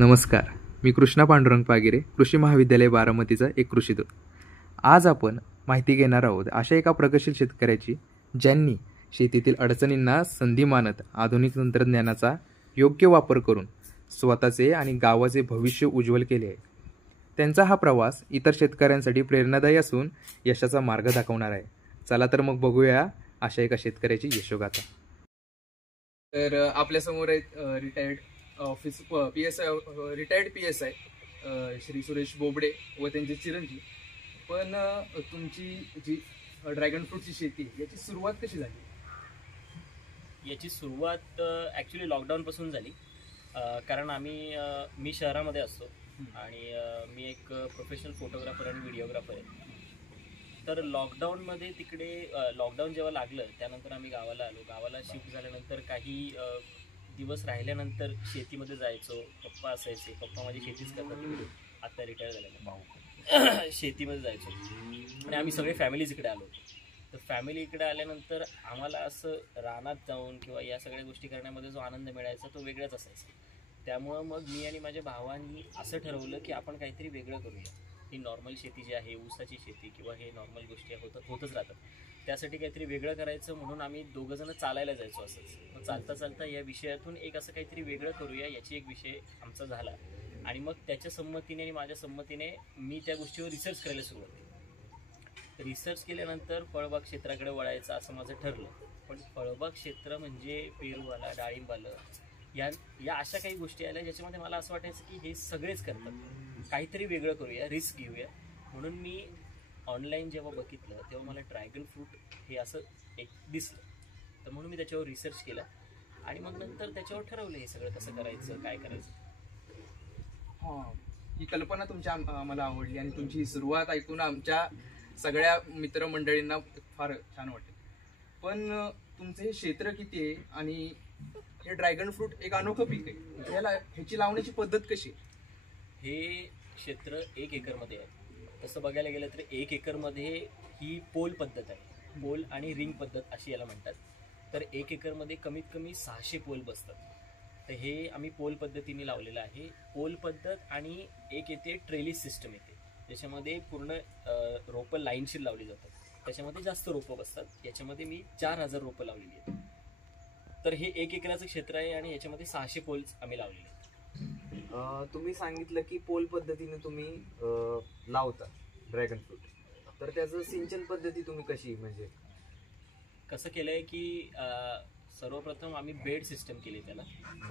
नमस्कार, मी कृष्णा पांडुरंग पागिरे, कृषी महाविद्यालय बारामतीचा एक कृषीदूत. आज आपण माहिती घेणार आहोत अशा एका प्रगतशील शेतकऱ्याची, ज्यांनी शेतीतील अडचणींना संधी मानत आधुनिक तंत्रज्ञानाचा योग्य वापर करून स्वतःचे आणि गावाचे भविष्य उज्ज्वल केले आहे. त्यांचा हा प्रवास इतर शेतकऱ्यांसाठी प्रेरणादायी असून यशाचा मार्ग दाखवणार आहे. चला तर मग बघूया अशा एका शेतकऱ्याची यशोगाथा. तर आपल्यासमोर आहेत retired retired PSI Shri Suresh Bobde व त्यांचे चिरंजीव. पण तुमची जी ड्रॅगन फ्रूटची शेती याची सुरुवात कशी झाली? याची सुरुवात ॲक्च्युली लॉकडाऊनपासून झाली. कारण मी शहरामध्ये असतो आणि मी एक प्रोफेशनल फोटोग्राफर आणि व्हिडिओग्राफर आहे. तर लॉकडाऊनमध्ये तिकडे लॉकडाऊन जेव्हा लागलं त्यानंतर आम्ही गावाला आलो. गावाला शिफ्ट झाल्यानंतर काही दिवस राहिल्यानंतर शेतीमध्ये जायचो. पप्पा असायचे, पप्पा माझी शेतीच करतात, आता रिटायर झालेला भाऊ. शेतीमध्ये जायचो आणि आम्ही सगळे फॅमिलीज इकडे आलो. तर फॅमिली इकडे आल्यानंतर आम्हाला असं रानात जाऊन किंवा या सगळ्या गोष्टी करण्यामध्ये जो आनंद मिळायचा तो वेगळाच असायचा. त्यामुळं मग मी आणि माझ्या भावांनी असं ठरवलं की आपण काहीतरी वेगळं करूया. ही नॉर्मल शेती जी आहे, ऊसाची शेती किंवा हे नॉर्मल गोष्टी होतच राहतात, त्यासाठी काहीतरी वेगळं करायचं म्हणून आम्ही दोघंजणं चालायला जायचो. असंच मग चालता चालता या विषयातून एक असं काहीतरी वेगळं करूया याची एक विषय आमचा झाला. आणि मग त्याच्या संमतीने आणि माझ्या संमतीने मी त्या गोष्टीवर रिसर्च करायला सुरुवात केली. रिसर्च केल्यानंतर फळबाग क्षेत्राकडे वळायचं असं माझं ठरलं. पण फळबाग क्षेत्र म्हणजे पेरू आला, डाळिंब आलं, या अशा काही गोष्टी आल्या ज्याच्यामध्ये मला असं वाटायचं की हे सगळेच करतात, काहीतरी वेगळं करूया, रिस्क घेऊया. म्हणून मी ऑनलाईन जेव्हा बघितलं तेव्हा मला ड्रॅगन फ्रूट हे असं एक दिसलं. तर म्हणून मी त्याच्यावर रिसर्च केला आणि मग नंतर त्याच्यावर ठरवलं हे सगळं कसं करायचं, काय करायचं. हां, ही कल्पना तुमच्या मला आवडली आणि तुमची ही सुरुवात ऐकून आमच्या सगळ्या मित्रमंडळींना फार छान वाटेल. पण तुमचं हे क्षेत्र किती आहे आणि हे ड्रॅगन फ्रूट एक अनोखं पीक आहे, ह्याची लावण्याची पद्धत कशी? हे क्षेत्र 1 एकरमध्ये आहे. तसं बघायला गेलं तर 1 एकरमध्ये ही पोल पद्धत आहे. पोल आणि रिंग पद्धत अशी याला म्हणतात. तर 1 एकरमध्ये कमीत कमी 600 पोल बसतात. तर हे आम्ही पोल पद्धतीने लावलेलं आहे. पोल पद्धत आणि एक येते ट्रेलिस सिस्टम येते, ज्याच्यामध्ये पूर्ण रोपं लाईनशीर लावली जातात. त्याच्यामध्ये जास्त रोपं बसतात. याच्यामध्ये मी 4000 रोपं लावलेली आहेत. तर हे 1 एकराचं क्षेत्र आहे आणि याच्यामध्ये 600 पोल्स आम्ही लावलेले आहेत. तुम्ही सांगितलं की पोल पद्धतीने तुम्ही लावता ड्रॅगन फ्रूट, तर त्याचं सिंचन पद्धती तुम्ही कशी म्हणजे कसं केलंय की सर्वप्रथम आम्ही बेड सिस्टम केली त्याला,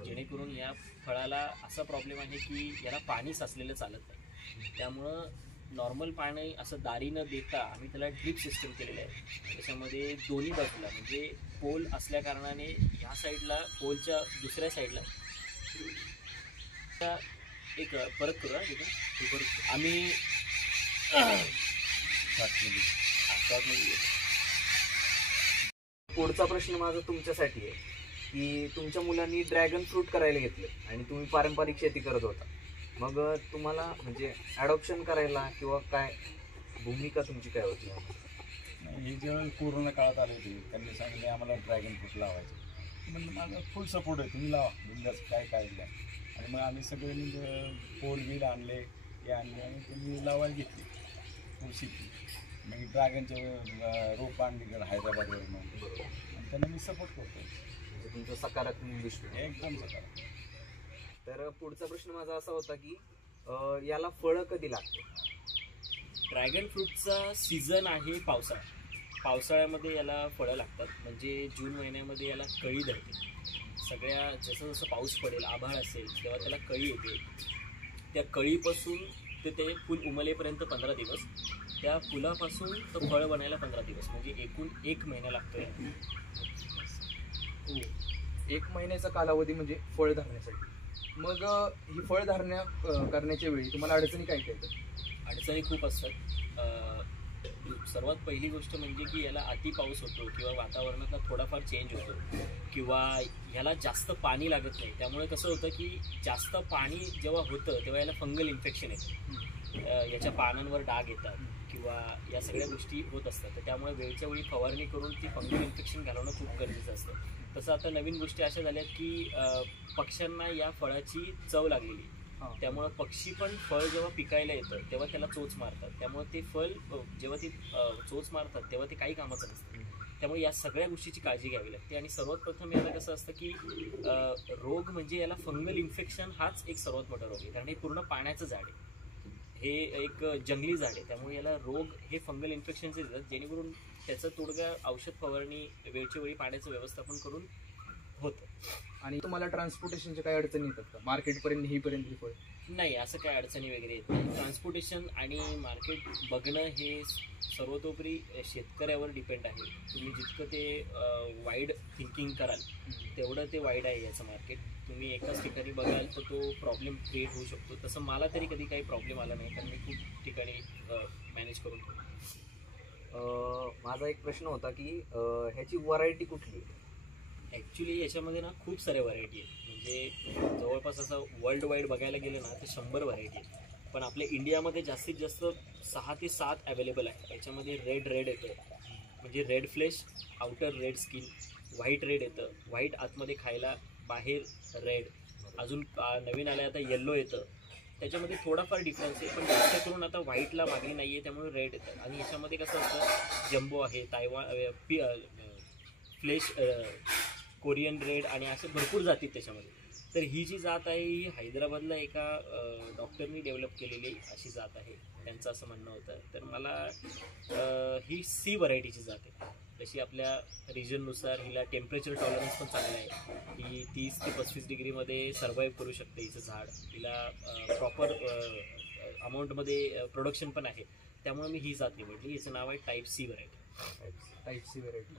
जेणेकरून या फळाला असा प्रॉब्लेम आहे की याला पाणी साचलेलं चालत नाही. त्यामुळं नॉर्मल पाणी असं दारी न देता आम्ही त्याला ड्रिप सिस्टम केलेलं आहे. त्याच्यामध्ये दोन्ही बाजूला म्हणजे पोल असल्या कारणाने ह्या साईडला, पोलच्या दुसऱ्या साईडला एक परत करू आम्ही पुढचा प्रश्न माझा तुमच्यासाठी आहे की तुमच्या मुलांनी ड्रॅगन फ्रूट करायला घेतलं आणि तुम्ही पारंपरिक शेती करत होता. मग तुम्हाला म्हणजे ॲडॉप्शन करायला किंवा काय भूमिका तुमची काय होती? हे जेव्हा कोरोना काळात आले होते, त्यांनी सांगितले आम्हाला ड्रॅगन फ्रूट लावायचं. म्हणजे माझा फुल सपोर्ट आहे, तुम्ही लावा बिंदास, काय नाही. आणि मग आम्ही सगळ्यांनी पोल बिल आणले, हे आणले आणि त्यांनी लावायला घेतली फुल शेती. मग ड्रॅगनचे रोप आणली हैदराबादवरून आणि त्यांना मी सपोर्ट करतो. म्हणजे तुमचं सकारात्मक दृष्टी एकदम सकारात्मक. तर पुढचा प्रश्न माझा असा होता की याला फळं कधी लागतं? ड्रॅगन फ्रूटचा सीझन आहे पावसाळा. पावसाळ्यामध्ये याला फळं लागतात. म्हणजे जून महिन्यामध्ये याला कळी धरते. सगळ्या जसं जसं पाऊस पडेल, आभाळ असेल, तेव्हा त्याला कळी येते. त्या कळीपासून ते फूल उमलेपर्यंत 15 दिवस, त्या फुलापासून तर फळ बनायला 15 दिवस, म्हणजे एकूण 1 महिना लागतो. 1 महिन्याचा कालावधी म्हणजे फळ धरण्यासाठी. मग ही फळ धारणा करण्याच्या वेळी तुम्हाला अडचणी काय येतात? अडचणी खूप असतात. सर्वात पहिली गोष्ट म्हणजे की याला अति पाऊस होतो किंवा वातावरणातला थोडाफार चेंज होतो किंवा ह्याला जास्त पाणी लागत नाही. त्यामुळे कसं होतं की जास्त पाणी जेव्हा होतं तेव्हा याला फंगल इन्फेक्शन येतं, याच्या पानांवर डाग येतात किंवा या सगळ्या गोष्टी होत असतात. तर त्यामुळे वेळच्या वेळी फवारणी करून ती फंगल इन्फेक्शन घालवणं खूप गरजेचं असतं. तसं आता नवीन गोष्टी अशा झाल्यात की पक्ष्यांना या फळाची चव लागलेली. त्यामुळं पक्षी पण फळ जेव्हा पिकायला येतं तेव्हा त्याला चोच मारतात. त्यामुळे ते फळ जेव्हा ते चोच मारतात तेव्हा ते काही कामाचं नसतं. त्यामुळे या सगळ्या गोष्टीची काळजी घ्यावी लागते. आणि सर्वात प्रथम याला कसं असतं की रोग म्हणजे याला फंगल इन्फेक्शन हाच एक सर्वात मोठा रोग आहे. कारण हे पूर्ण पाण्याचं झाड आहे, हे एक जंगली झाड आहे. त्यामुळे याला रोग हे फंगल इन्फेक्शनचे देतात, जेणेकरून त्याचं तोडगा औषध फवारणी वेळच्या वेळी पाण्याचं व्यवस्थापन करून होतं. आणि तुम्हाला ट्रान्सपोर्टेशनच्या काही अडचणी येतात का मार्केटपर्यंत हेपर्यंत ही फळ? नाही, असं काही अडचणी वगैरे येत नाही. ट्रान्सपोर्टेशन आणि मार्केट बघणं हे सर्वतोपरी शेतकऱ्यावर डिपेंड आहे. तुम्ही जितकं ते वाईड थिंकिंग कराल तेवढं ते वाईड आहे याचं मार्केट. तुम्ही एकाच ठिकाणी बघाल तर तो प्रॉब्लेम क्रिएट होऊ शकतो. तसं मला तरी कधी काही प्रॉब्लेम आला नाही, कारण मी खूप ठिकाणी मॅनेज करून ठेवतो. माझा एक प्रश्न होता की ह्याची व्हरायटी कुठली? ॲक्च्युली याच्यामध्ये ना खूप साऱ्या व्हरायटी आहेत. म्हणजे जवळपास असं वर्ल्ड वाईड बघायला गेलं ना तर 100 व्हरायटी आहेत. पण आपल्या इंडियामध्ये जास्तीत जास्त 6 ते 7 अवेलेबल आहे. याच्यामध्ये रेड येतं, म्हणजे red flesh, outer red skin, white red येतं, व्हाईट आतमध्ये खायला, बाहेर रेड, अजून नवीन आलं आता येल्लो येतं. त्याच्यामध्ये थोडाफार डिफरन्स आहे, पण जास्त करून आता व्हाईटला मागणी नाही आहे त्यामुळे रेड येतं. आणि याच्यामध्ये कसं असतं, जम्बो आहे, तायवान फ्लेश, कोरियन रेड आणि असे भरपूर जाती त्याच्यामध्ये. तर ही जी जात आहे ही हैदराबादला एका डॉक्टरनी डेव्हलप केलेली अशी जात आहे, त्यांचं असं म्हणणं होतं. तर मला ही सी व्हरायटीची जात आहे. तशी आपल्या रिजननुसार हिला टेम्परेचर टॉलरन्स पण चांगला आहे. ही 30 ते 35 डिग्रीमध्ये सर्वाईव्ह करू शकते हिचं झाड. हिला प्रॉपर अमाऊंटमध्ये प्रोडक्शन पण आहे. त्यामुळे मी ही जात निवडली. हिचं नाव आहे type C variety. Type C variety.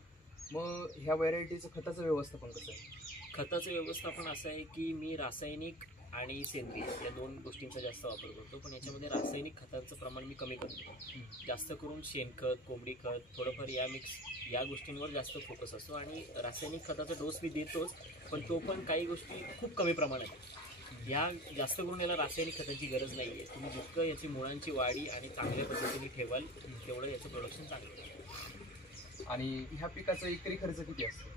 मग ह्या व्हरायटीचं खताचं व्यवस्थापन कसं आहे? खताचं व्यवस्थापन असं आहे की मी रासायनिक आणि सेंद्रिय या 2 गोष्टींचा जास्त वापर करतो. पण याच्यामध्ये रासायनिक खतांचं प्रमाण मी कमी करतो. जास्त करून शेणखत, कोंबडी खत, थोडंफार या गोष्टींवर जास्त फोकस असतो. आणि रासायनिक खताचा डोस मी देतोच, पण तो पण काही गोष्टी खूप कमी प्रमाणात. जास्त करून याला रासायनिक खतांची गरज नाही आहे. तुम्ही जितकं याची मुळांची वाढी आणि चांगल्या पद्धतीने ठेवाल तेवढं याचं प्रोडक्शन चांगलं आहे. आणि ह्या पिकाचा एकरी खर्च किती असतो?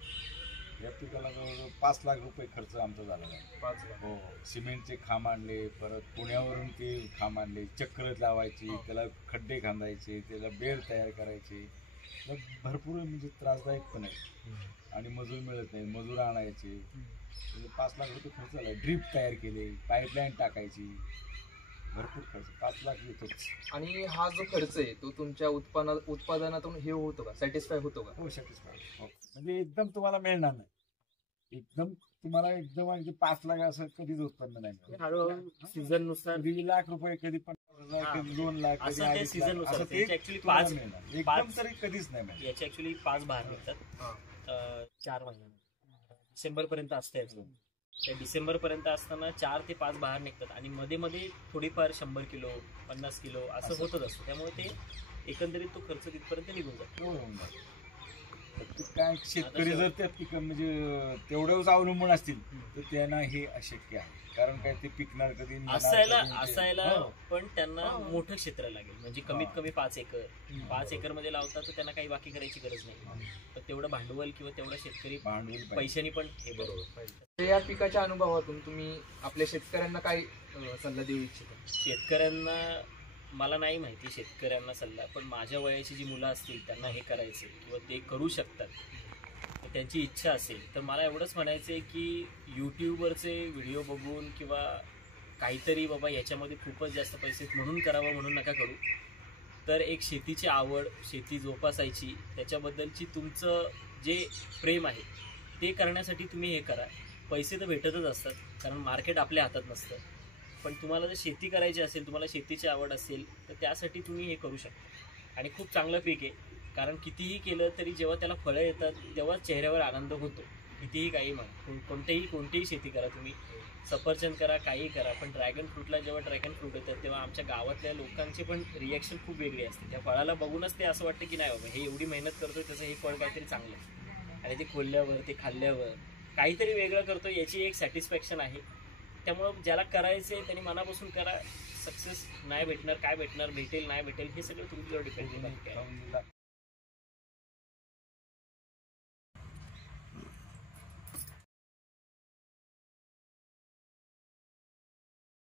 या पिकाला जवळजवळ 5 लाख रुपये खर्च आमचा झाला आहे. 5 लाख? हो. सिमेंटचे खांब आणले, परत पुण्यावरून ते खांब आणले, चक्र लावायची, त्याला खड्डे खांदायचे, त्याला बेड तयार करायचे. भरपूर म्हणजे त्रासदायक पण आहे. आणि मजूर मिळत नाही, मजूर आणायचे. 5 लाख रुपये खर्च झाला. ड्रीप तयार केले, पाईपलाईन टाकायची, भरपूर खर्च. 5 लाख येतोच. आणि हा जो खर्च आहे तो तुमच्या उत्पादनातून हे होतो का, सॅटिस्फाय होतो का? हो, सॅटिस्फाय. हो. म्हणजे एकदम तुम्हाला मिळणार नाही, एकदम तुम्हाला एकदम म्हणजे 5 लाख असं कधीच उत्पन्न नाही. हळूहळू सीझननुसार 2 लाख रुपये, कधी 50,000, कधी 2 लाख, कधी असं ते 2.5 सीझन लाख, नुसार. असं ते ऍक्च्युली तुम्हाला 5 मिळणार. एकदम तरी कधीच नाही मिळणार. याचे ऍक्च्युली 5 बहार निघतात 4 महिन्यात. डिसेंबर पर्यंत असतं याचं. त्या डिसेंबर पर्यंत असताना 4 ते 5 बहार निघतात. आणि मध्ये मध्ये थोडीफार 100 किलो 50 किलो असं होतच असतं. त्यामुळे ते एकंदरीत तो खर्च तिथपर्यंत निघून जातो. काय शेतकरी जर त्या पिक म्हणजे तेवढंच अवलंबून असतील तर त्यांना हे अशक्य आहे. कारण काय, ते पिकणार कधी असायला पण त्यांना मोठं क्षेत्र लागेल. म्हणजे कमीत कमी 5 एकर मध्ये लावतात तर त्यांना काही बाकी करायची गरज नाही. तर तेवढं भांडवल किंवा तेवढा शेतकरी पैशानी पण हे बरोबर. या पिकाच्या अनुभवातून तुम्ही आपल्या शेतकऱ्यांना काय सल्ला देऊ इच्छिता? शेतकऱ्यांना मला नाही माहिती शेतकऱ्यांना सल्ला, पण माझ्या वयाची जी मुलं असतील त्यांना हे करायचे किंवा ते करू शकतात, तर त्यांची इच्छा असेल तर मला एवढंच म्हणायचं आहे की यूट्यूबवरचे व्हिडिओ बघून किंवा काहीतरी बाबा याच्यामध्ये खूपच जास्त पैसे म्हणून करावं म्हणून नका करू. तर एक शेतीची आवड, शेती जोपासायची, त्याच्याबद्दलची तुमचं जे प्रेम आहे ते करण्यासाठी तुम्ही हे करा. पैसे तर भेटतच असतात, कारण मार्केट आपल्या हातात नसतं. पण तुम्हाला जर शेती करायची असेल, तुम्हाला शेतीची आवड असेल तर त्यासाठी तुम्ही हे करू शकता. आणि खूप चांगलं पीक आहे, कारण कितीही केलं तरी जेव्हा त्याला फळं येतात तेव्हा चेहऱ्यावर आनंद होतो. कितीही काही म्हणा, कोणतीही शेती करा तुम्ही, सफरचंद करा, काही करा, पण ड्रॅगन फ्रूटला जेव्हा ड्रॅगन फ्रूट येतात तेव्हा आमच्या गावातल्या लोकांची पण रिॲक्शन खूप वेगळी असते. त्या फळाला बघूनच ते असं वाटतं की नाही बाबा हे एवढी मेहनत करतोय, त्याचं हे फळ काहीतरी चांगलं आहे. आणि ते खोलल्यावर, ते खाल्ल्यावर काहीतरी वेगळं करतो याची एक सॅटिस्फॅक्शन आहे. त्यामुळं ज्याला करायचं आहे त्यांनी मनापासून करा. सक्सेस नाही भेटणार, काय भेटणार, भेटेल नाही भेटेल हे सगळं तुमच्यावर डिपेंड आहे.